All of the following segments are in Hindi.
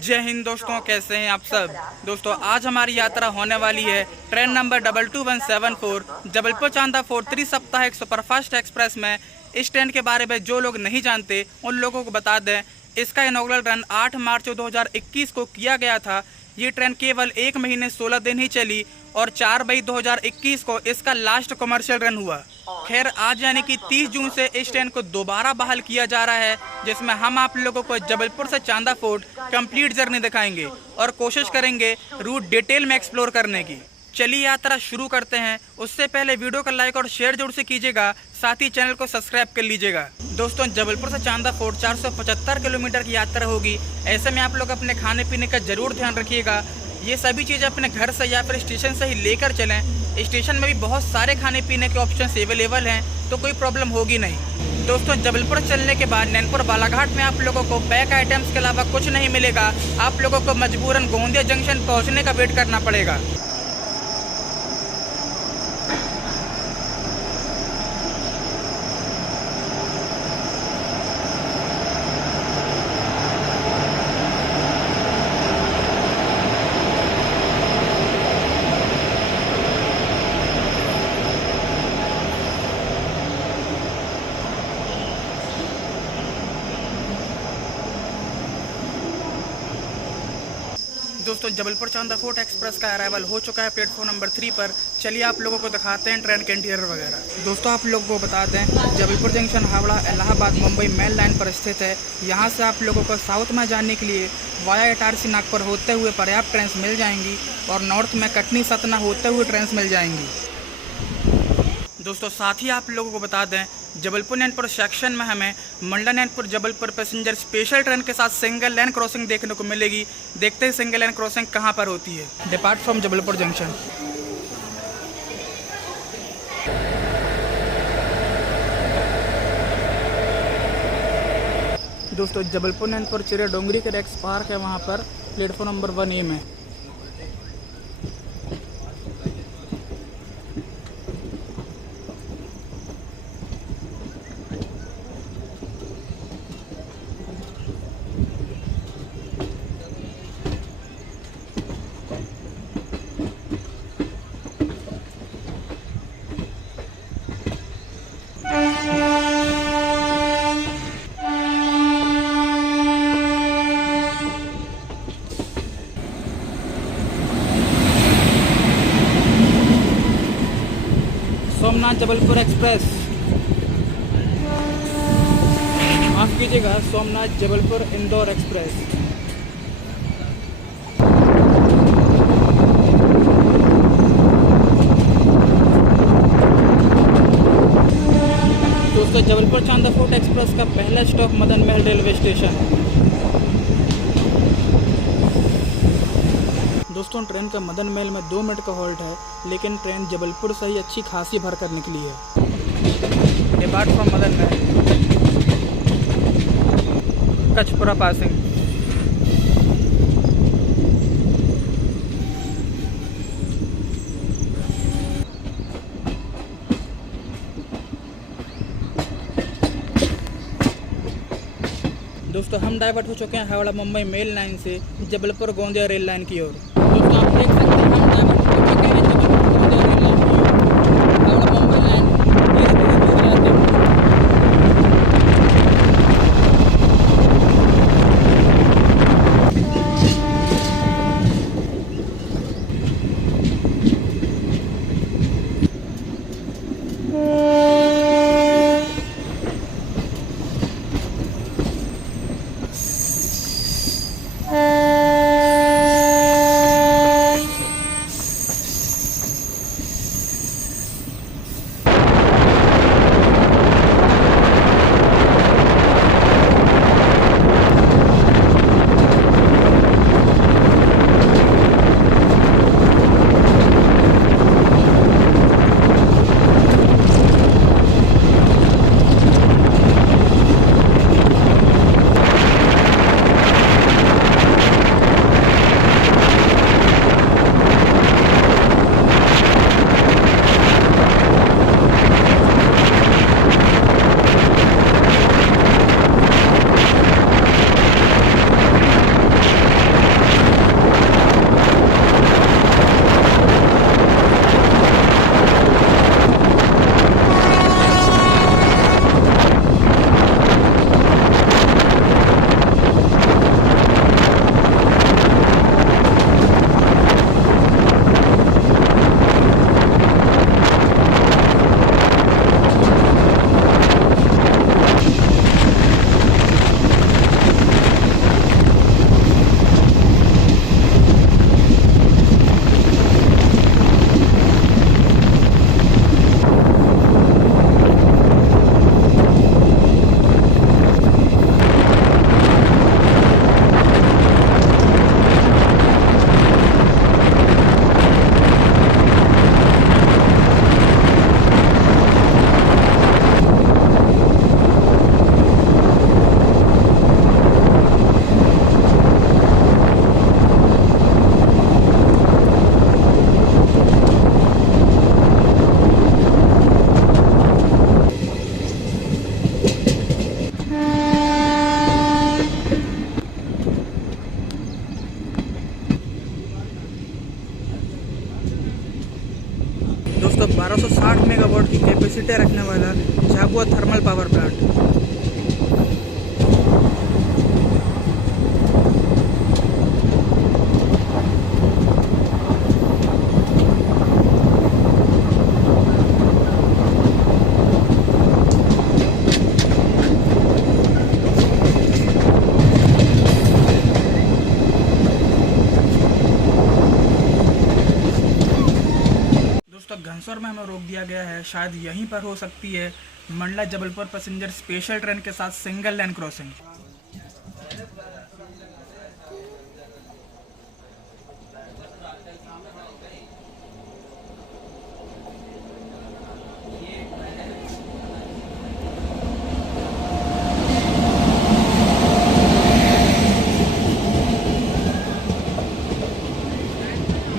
जय हिंद दोस्तों, कैसे हैं आप सब। दोस्तों आज हमारी यात्रा होने वाली है ट्रेन नंबर 22174 जबलपुर चांदा फोर्ट त्रिसप्ताहिक सुपरफास्ट एक्सप्रेस में। इस ट्रेन के बारे में जो लोग नहीं जानते उन लोगों को बता दें, इसका इनॉग्रल रन 8 मार्च 2021 को किया गया था। ये ट्रेन केवल 1 महीने 16 दिन ही चली और 4 मई 2021 को इसका लास्ट कमर्शियल रन हुआ। खैर आज यानी कि 30 जून से इस ट्रेन को दोबारा बहाल किया जा रहा है, जिसमें हम आप लोगों को जबलपुर से चांदा फोर्ट कंप्लीट जर्नी दिखाएंगे और कोशिश करेंगे रूट डिटेल में एक्सप्लोर करने की। चलिए यात्रा शुरू करते हैं। उससे पहले वीडियो को लाइक और शेयर जरूर से कीजिएगा, साथ ही चैनल को सब्सक्राइब कर लीजिएगा। दोस्तों जबलपुर से चांदा फोर्ट 475 किलोमीटर की यात्रा होगी। ऐसे में आप लोग अपने खाने पीने का जरूर ध्यान रखिएगा। ये सभी चीज़ें अपने घर से या फिर स्टेशन से ही लेकर चलें। स्टेशन में भी बहुत सारे खाने पीने के ऑप्शन अवेलेबल हैं, तो कोई प्रॉब्लम होगी नहीं। दोस्तों जबलपुर चलने के बाद नैनपुर बालाघाट में आप लोगों को पैक आइटम्स के अलावा कुछ नहीं मिलेगा। आप लोगों को मजबूरन गोंदिया जंक्शन पहुंचने का वेट करना पड़ेगा। दोस्तों जबलपुर चांदा फोर्ट एक्सप्रेस का अराइवल हो चुका है प्लेटफॉर्म नंबर 3 पर। चलिए आप लोगों को दिखाते हैं ट्रेन के इंटीरियर वगैरह। दोस्तों आप लोगों को बता दें, Jabalpur junction Howrah Allahabad Mumbai main line पर स्थित है। यहाँ से आप लोगों को साउथ में जाने के लिए वाया इटारसी नागपुर होते हुए पर्याप्त ट्रेन मिल जाएंगी और नॉर्थ में कटनी सतना होते हुए ट्रेन मिल जाएंगी। दोस्तों साथ ही आप लोगों को बता दें, जबलपुर नैनपुर सेक्शन में हमें Mandla Nainpur Jabalpur passenger special train के साथ सिंगल लाइन क्रॉसिंग देखने को मिलेगी। देखते हैं सिंगल लाइन क्रॉसिंग कहां पर होती है। Depart from Jabalpur junction. दोस्तों जबलपुर नैनपुर चिरे डोंगरी के रेक्स पार्क है, वहां पर प्लेटफॉर्म नंबर 1A में। सोमनाथ जबलपुर एक्सप्रेस, माफ कीजिएगा, सोमनाथ जबलपुर इंदौर एक्सप्रेस। दोस्तों जबलपुर चांदा फोर्ट एक्सप्रेस का पहला stop Madan Mahal railway station. दोस्तों ट्रेन का मदन महल में 2 मिनट का हॉल्ट है, लेकिन ट्रेन जबलपुर से ही अच्छी खासी भर कर निकली है। Depart from Madan Mahal, Kachpura passing. दोस्तों हम डाइवर्ट हो चुके हैं हावड़ा मुंबई मेल लाइन से जबलपुर गोंदिया रेल लाइन की ओर। दोस्तों आप देख सकते हैं हम डाइवर्ट हो चुके हैं जबलपुर गोंदिया रेल लाइन की ओर। हावड़ा मुंबई लाइन धीरे धीरे दूर जाते हैं। लगभग 1260 मेगावाट की कैपेसिटी रखने वाला Jhabua thermal power plant. Ghansor में हमें रोक दिया गया है, शायद यहीं पर हो सकती है Mandla Jabalpur passenger special train के साथ single line crossing.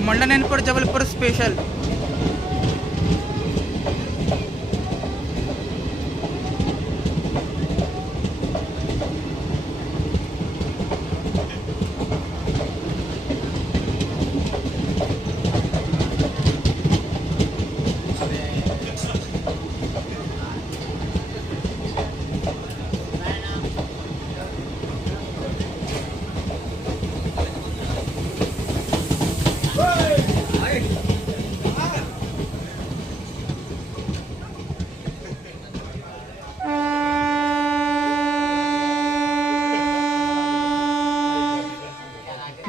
Mandla Nainpur Jabalpur special.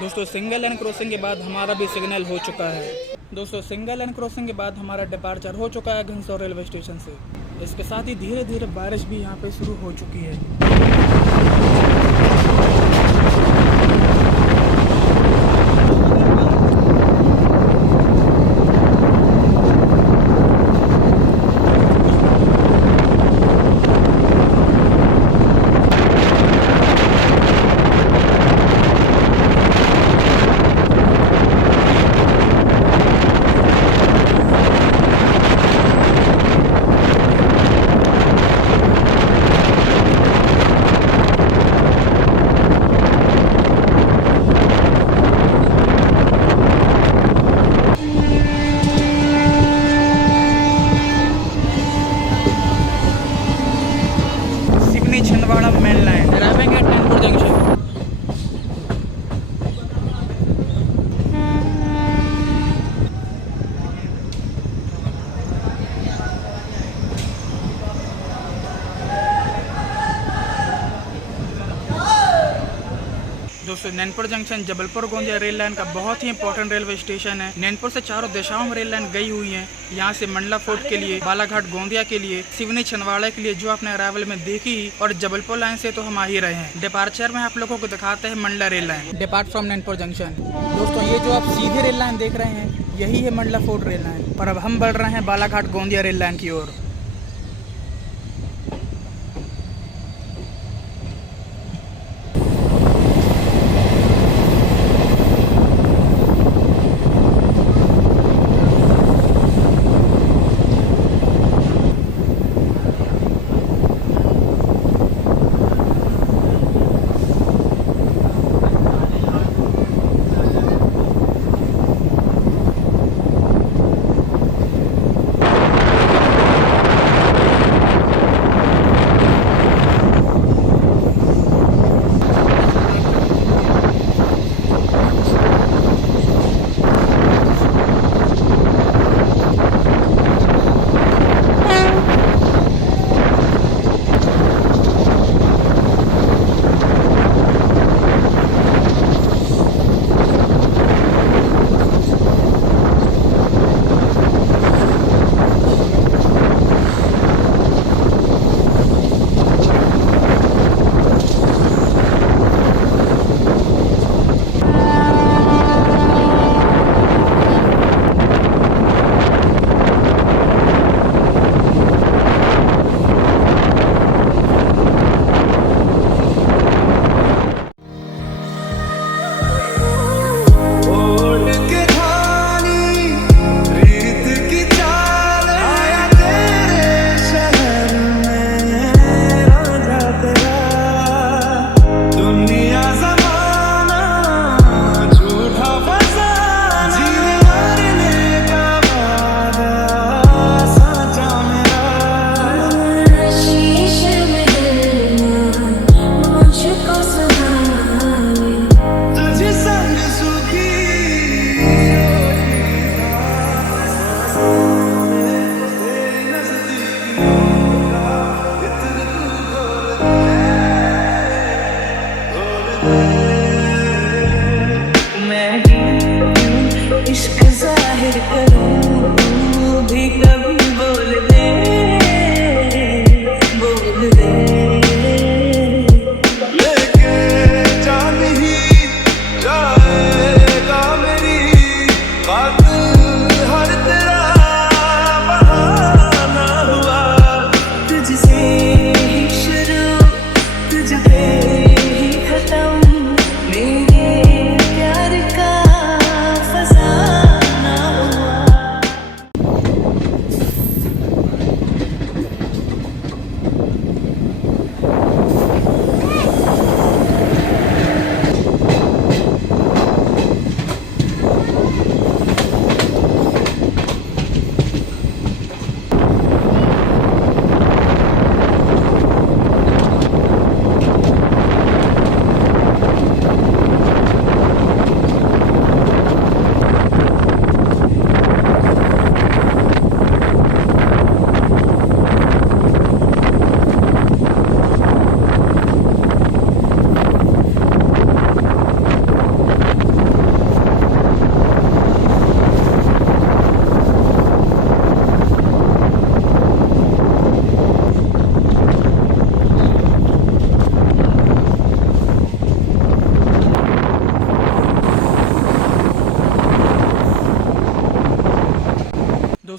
दोस्तों सिंगल लाइन क्रॉसिंग के बाद हमारा भी सिग्नल हो चुका है। दोस्तों सिंगल लाइन क्रॉसिंग के बाद हमारा डिपार्चर हो चुका है घनसौर रेलवे स्टेशन से। इसके साथ ही धीरे धीरे बारिश भी यहाँ पे शुरू हो चुकी है। Chhindwara main line arriving at Nainpur junction. दोस्तों Nainpur junction Jabalpur Gondia rail line का बहुत ही इंपॉर्टेंट रेलवे स्टेशन है। नैनपुर से चारों दिशाओं में रेल लाइन गई हुई है। यहाँ से मंडला फोर्ट के लिए, बालाघाट गोंदिया के लिए, सिवनी छिंदवाड़ा के लिए जो आपने अराइवल में देखी, और जबलपुर लाइन से तो हम आ ही रहे हैं। डिपार्चर में आप लोगों को दिखाते हैं Mandla rail line depart from Nainpur junction. दोस्तों ये जो आप सीधे रेल लाइन देख रहे हैं यही है मंडला फोर्ट रेल लाइन, और अब हम बढ़ रहे हैं बालाघाट गोंदिया रेल लाइन की ओर।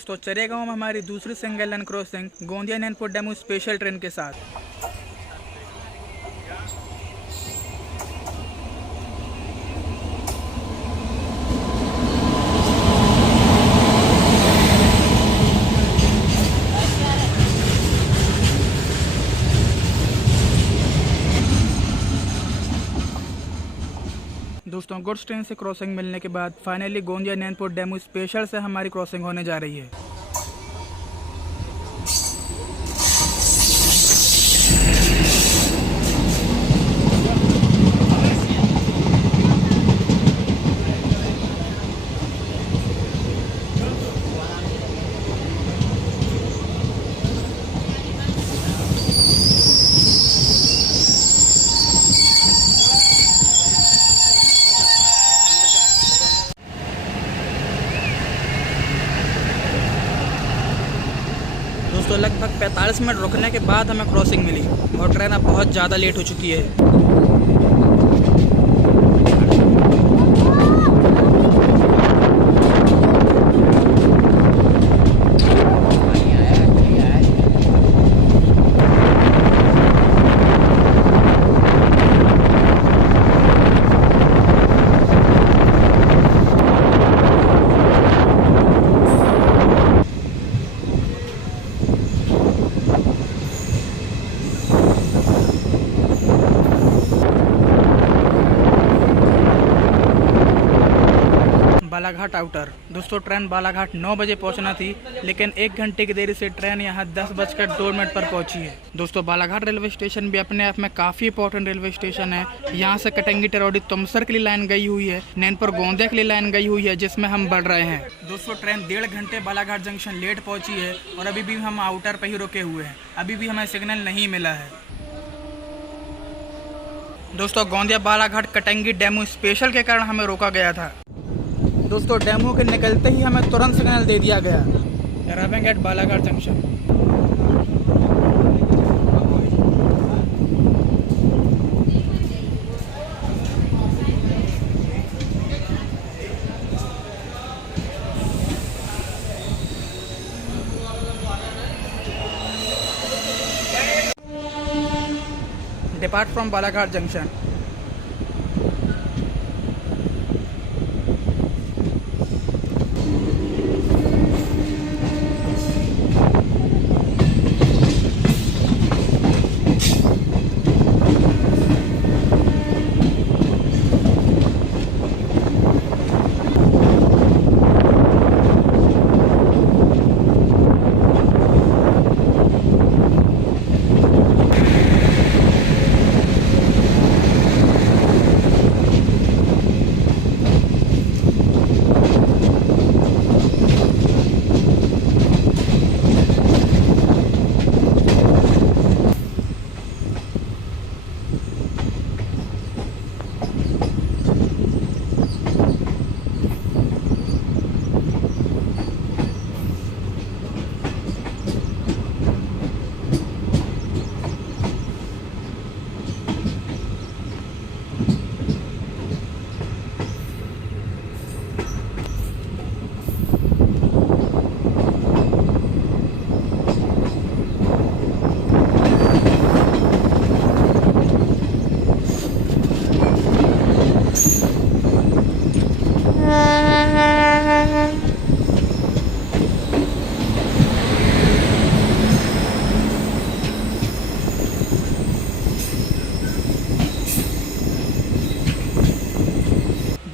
दोस्तों चरेगांव में हमारी दूसरी single line crossing Gondia Nainpur DEMU special train के साथ। दोस्तों गुड्स ट्रेन से क्रॉसिंग मिलने के बाद finally Gondia Nainpur DEMU special से हमारी क्रॉसिंग होने जा रही है। दोस्तों लगभग 45 मिनट रुकने के बाद हमें क्रॉसिंग मिली और ट्रेन अब बहुत ज़्यादा लेट हो चुकी है। बालाघाट आउटर। दोस्तों ट्रेन बालाघाट 9 बजे पहुंचना थी, लेकिन 1 घंटे की देरी से ट्रेन यहां 10:02 पर पहुंची है। दोस्तों बालाघाट रेलवे स्टेशन भी अपने आप में काफ़ी इंपॉर्टेंट रेलवे स्टेशन है। यहां से कटंगी टिरौड़ी तुमसर के लिए लाइन गई हुई है, नैनपुर गोंदिया के लिए लाइन गई हुई है, जिसमें हम बढ़ रहे हैं। दोस्तों ट्रेन 1.5 घंटे बालाघाट जंक्शन लेट पहुँची है और अभी भी हम आउटर पर ही रुके हुए हैं। अभी भी हमें सिग्नल नहीं मिला है। दोस्तों गोंदिया बालाघाट कटंगी डेमू स्पेशल के कारण हमें रोका गया था। दोस्तों डेमो के निकलते ही हमें तुरंत सिग्नल दे दिया गया, arriving at Balaghat junction. Depart from Balaghat junction.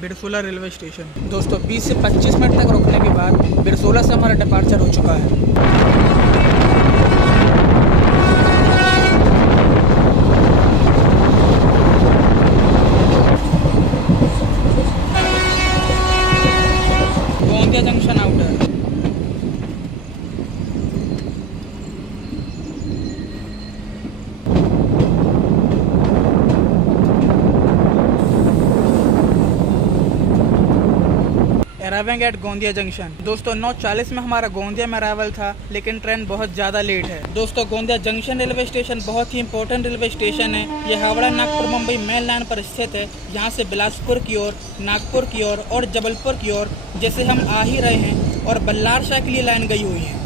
Birsola railway station. दोस्तों 20 से 25 मिनट तक रुकने के बाद बिरसोला से हमारा डिपार्चर हो चुका है। Gondia junction outer. Arriving at Gondia junction. दोस्तों 9:40 में हमारा गोंदिया में अराइवल था, लेकिन ट्रेन बहुत ज़्यादा लेट है। दोस्तों गोंदिया जंक्शन रेलवे स्टेशन बहुत ही इंपॉर्टेंट रेलवे स्टेशन है। ये हावड़ा नागपुर मुंबई मेन लाइन पर स्थित है। यहाँ से बिलासपुर की ओर, नागपुर की ओर और जबलपुर की ओर जैसे हम आ ही रहे हैं और बल्लार शाह के लिए लाइन गई हुई है।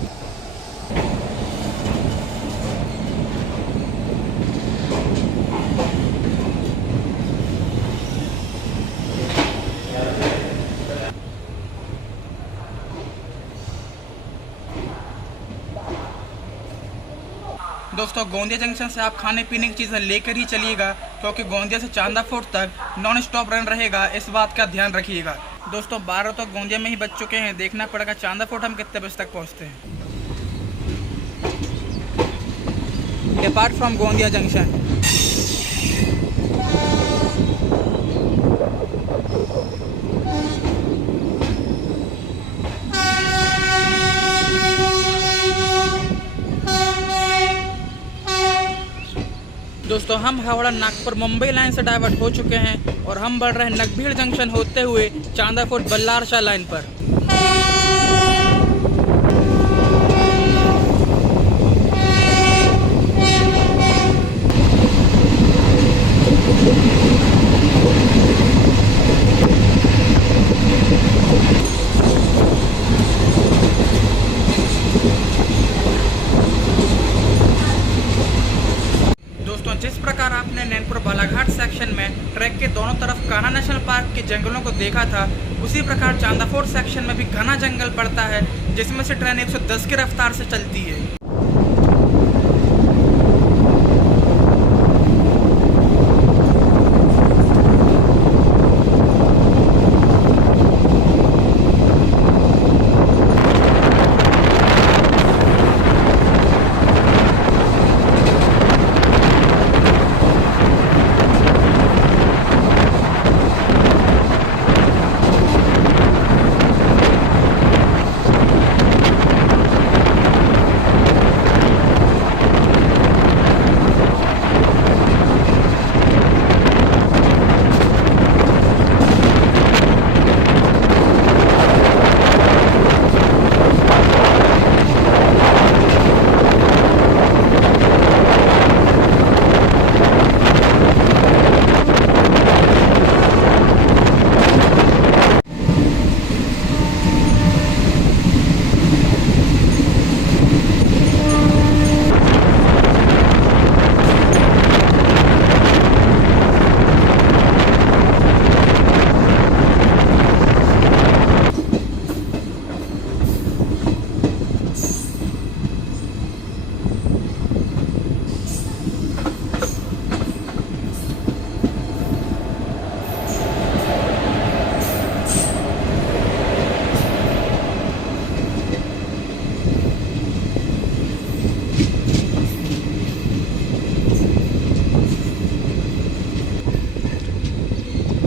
दोस्तों गोंदिया जंक्शन से आप खाने पीने की चीज़ें लेकर ही चलिएगा, क्योंकि गोंदिया से चांदा फोर्ट तक नॉन स्टॉप रन रहेगा, इस बात का ध्यान रखिएगा। दोस्तों 12 तो गोंदिया में ही बच चुके हैं, देखना पड़ेगा चांदा फोर्ट हम कितने बजे तक पहुंचते हैं। Depart from Gondia junction. दोस्तों हम हावड़ा नागपुर मुंबई लाइन से डाइवर्ट हो चुके हैं और हम बढ़ रहे हैं नगभीड़ जंक्शन होते हुए चांदा फोर्ट बल्लार शाह लाइन पर। जिस प्रकार आपने नैनपुर बालाघाट सेक्शन में ट्रैक के दोनों तरफ कान्हा नेशनल पार्क के जंगलों को देखा था, उसी प्रकार चांदा फोर्ट सेक्शन में भी घना जंगल पड़ता है, जिसमें से ट्रेन 110 की रफ्तार से चलती है।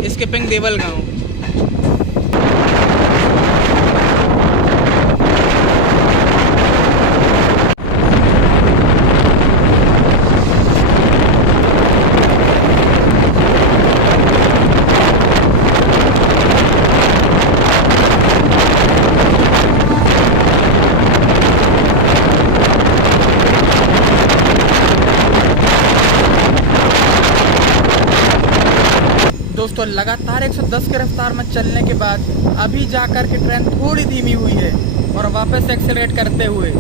स्किपिंग देवलगांव। दोस्तों लगातार 110 की रफ्तार में चलने के बाद अभी जाकर के ट्रेन थोड़ी धीमी हुई है और वापस एक्सेलरेट करते हुए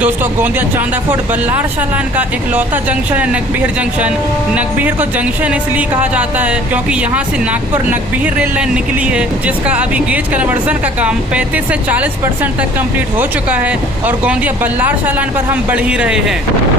दोस्तों गोंदिया चांदा फोर्ट बल्लार शाह लाइन का एक लौता जंक्शन है नगबीर जंक्शन। नगबीर को जंक्शन इसलिए कहा जाता है क्योंकि यहाँ से नागपुर नगबीर रेल लाइन निकली है, जिसका अभी गेज कन्वर्जन का काम 35 से 40% तक कंप्लीट हो चुका है और गोंदिया बल्लार शाह लाइन पर हम बढ़ ही रहे हैं।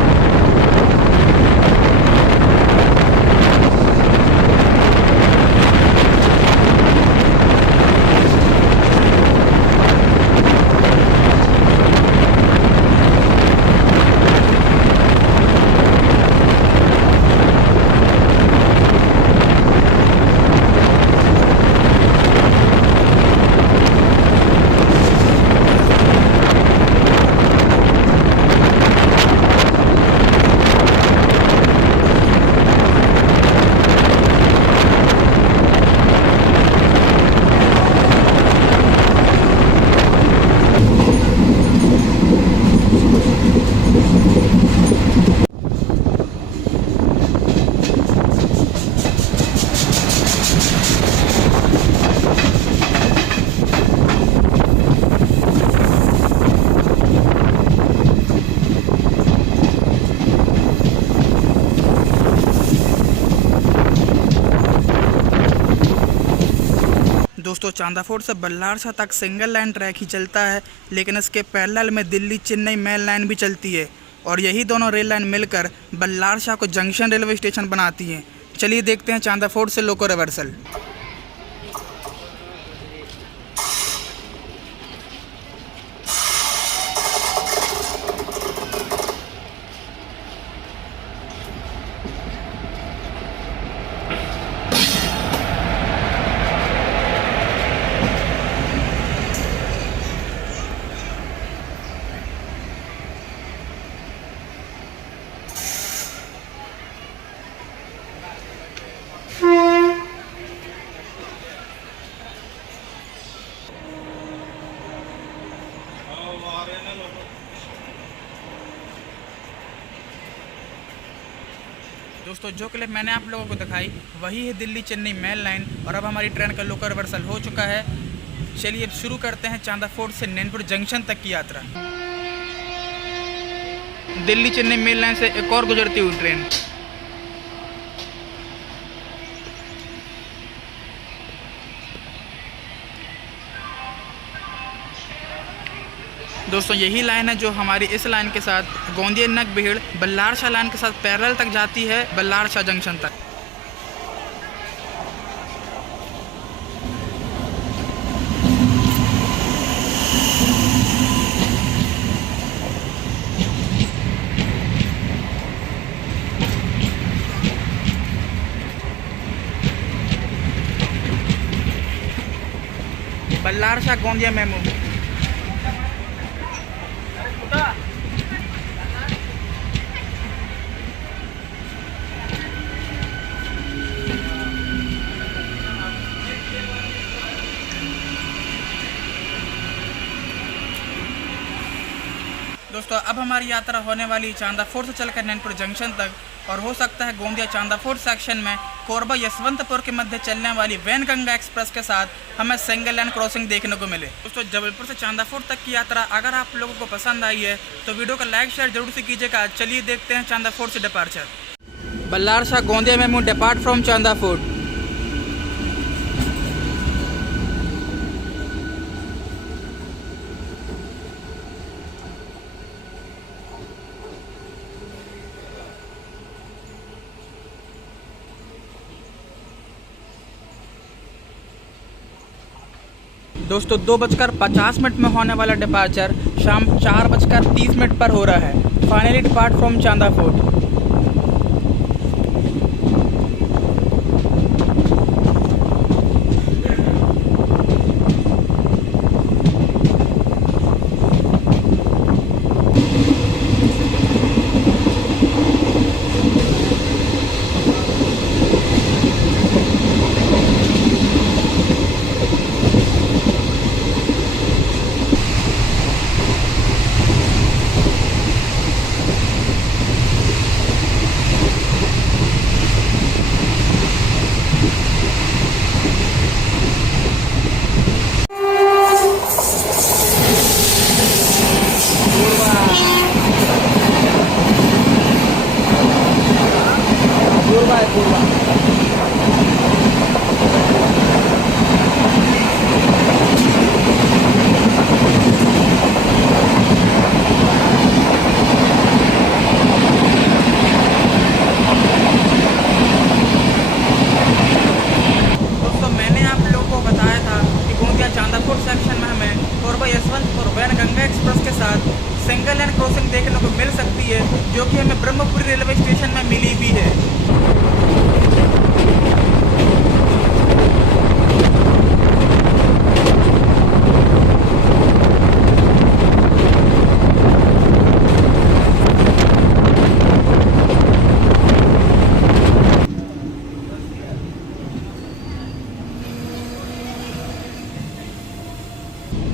दोस्तों चांदा फोर्ट से बल्लार शाह तक सिंगल लाइन ट्रैक ही चलता है, लेकिन इसके पैरेलल में दिल्ली चेन्नई मेल लाइन भी चलती है और यही दोनों रेल लाइन मिलकर बल्लार शाह को जंक्शन रेलवे स्टेशन बनाती हैं। चलिए देखते हैं चांदा फोर्ट से लोको रिवर्सल। दोस्तों जो क्लिप मैंने आप लोगों को दिखाई वही है दिल्ली चेन्नई मेल लाइन और अब हमारी ट्रेन का लोको रिवर्सल हो चुका है। चलिए अब शुरू करते हैं चांदा फोर्ट से नैनपुर जंक्शन तक की यात्रा। दिल्ली चेन्नई मेल लाइन से एक और गुजरती हुई ट्रेन। दोस्तों यही लाइन है जो हमारी इस लाइन के साथ गोंदिया नगबीर बल्लार शाह लाइन के साथ पैरेलल तक जाती है बल्लार शाह जंक्शन तक। बल्लार शाह गोंदिया मेमू। दोस्तों अब हमारी यात्रा होने वाली चांदा फोर्ट से चलकर नैनपुर जंक्शन तक और हो सकता है गोंदिया चांदा फोर्ट सेक्शन में कोरबा यशवंतपुर के मध्य चलने वाली वैनगंगा एक्सप्रेस के साथ हमें सिंगल लाइन क्रॉसिंग देखने को मिले। दोस्तों जबलपुर से चांदा फोर्ट तक की यात्रा अगर आप लोगों को पसंद आई है तो वीडियो को लाइक शेयर जरूर से कीजिएगा। चलिए देखते हैं चांदा फोर्ट से departure. Ballarshah Gondia MEMU depart from Chanda fort. दोस्तों 2:50 में होने वाला डिपार्चर शाम 4:30 पर हो रहा है। Finally depart from Chanda fort. है, जो कि हमें ब्रह्मपुरी रेलवे स्टेशन में मिली भी है।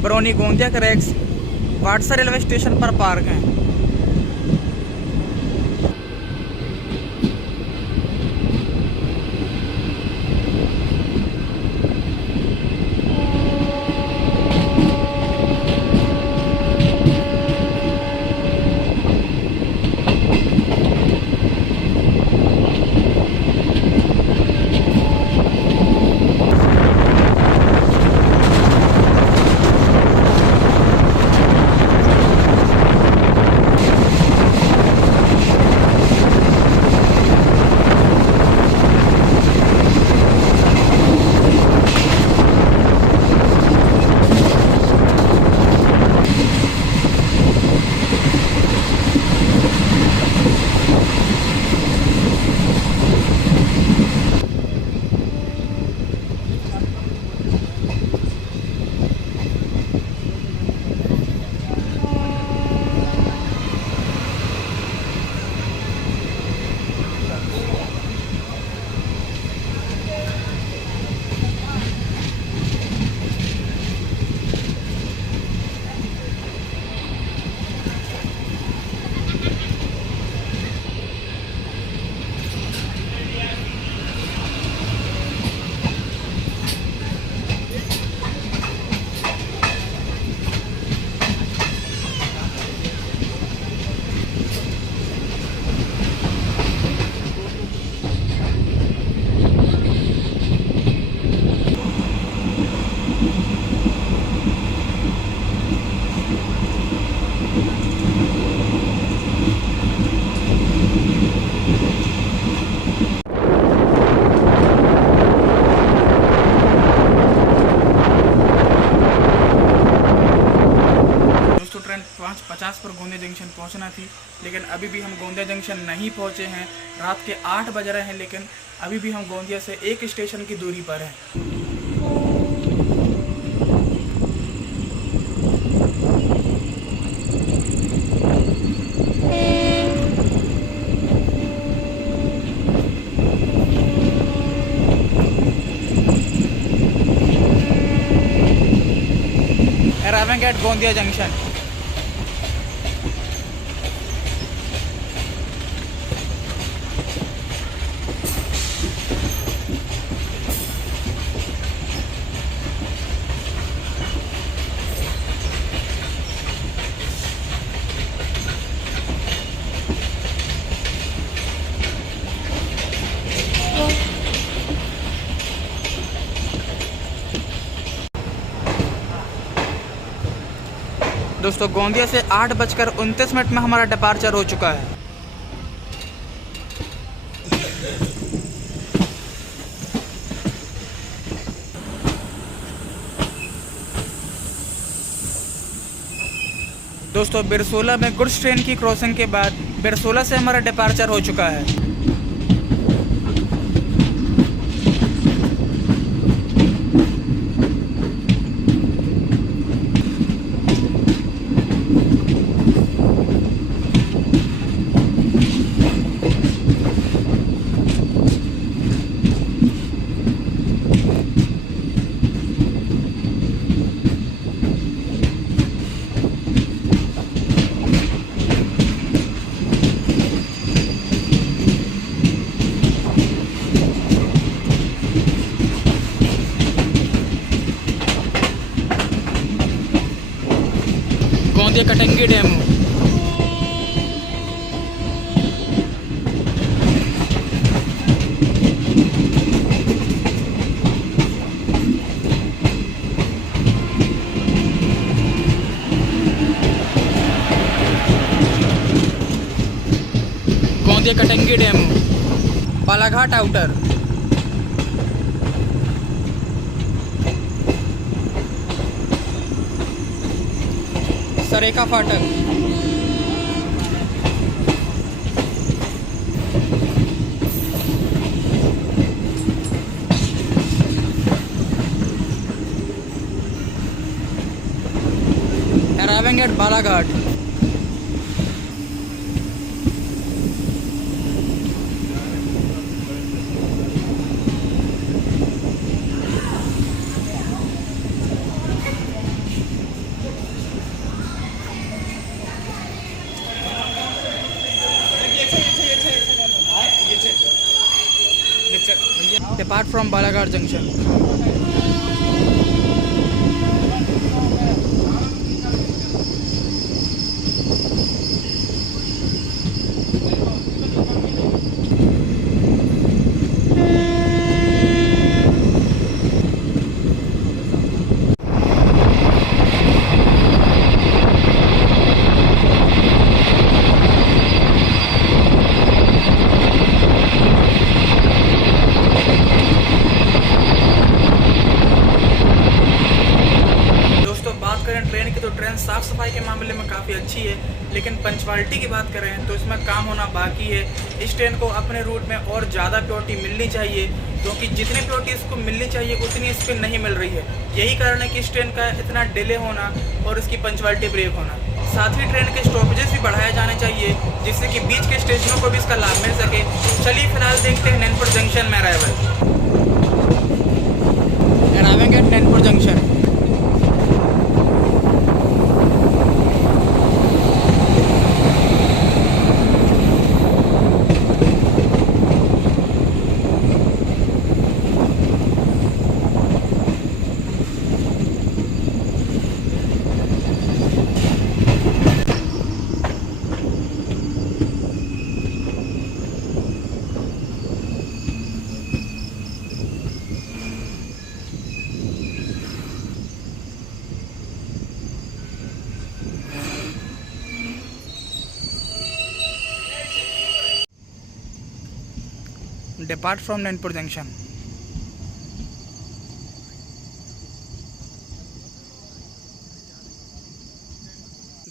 बरौनी गोंदिया के रैक्स वाटसा रेलवे स्टेशन पर पार्क हैं। ट्रेन 5:50 पर गोंदिया जंक्शन पहुंचना थी, लेकिन अभी भी हम गोंदिया जंक्शन नहीं पहुंचे हैं। रात के 8 बज रहे हैं, लेकिन अभी भी हम गोंदिया से एक स्टेशन की दूरी पर हैं। Arriving at Gondia junction. दोस्तों गोंदिया से 8:29 में हमारा डिपार्चर हो चुका है। दोस्तों बिरसोला में गुड्स ट्रेन की क्रॉसिंग के बाद बिरसोला से हमारा डिपार्चर हो चुका है। Gondia Katangi DEMU. Gondia Katangi DEMU, Balaghat outer, Sareka फाटक, arriving at Balaghat. Depart from Balaghat Junction. Train की तो ट्रेन साफ़ सफाई के मामले में काफ़ी अच्छी है, लेकिन पंचुअलिटी की बात करें तो इसमें काम होना बाकी है। इस ट्रेन को अपने रूट में और ज़्यादा प्योरिटी मिलनी चाहिए, क्योंकि जितनी प्योरिटी इसको मिलनी चाहिए उतनी इस पर नहीं मिल रही है। यही कारण है कि इस ट्रेन का इतना डिले होना और इसकी पंचुअलिटी ब्रेक होना। साथ ही ट्रेन के स्टॉपेजेस भी बढ़ाए जाने चाहिए, जिससे कि बीच के स्टेशनों को भी इसका लाभ मिल सके। चलिए फिलहाल देखते हैं नैनपुर जंक्शन में arrival. Arriving at Nainpur junction. Depart from Nainpur junction.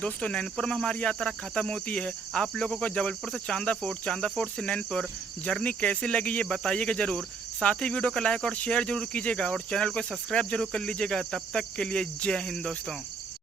दोस्तों नैनपुर में हमारी यात्रा खत्म होती है। आप लोगों को जबलपुर से चांदा फोर्ट से नैनपुर जर्नी कैसी लगी ये बताइएगा ज़रूर। साथ ही वीडियो को लाइक और शेयर जरूर कीजिएगा और चैनल को सब्सक्राइब जरूर कर लीजिएगा। तब तक के लिए जय हिंद दोस्तों।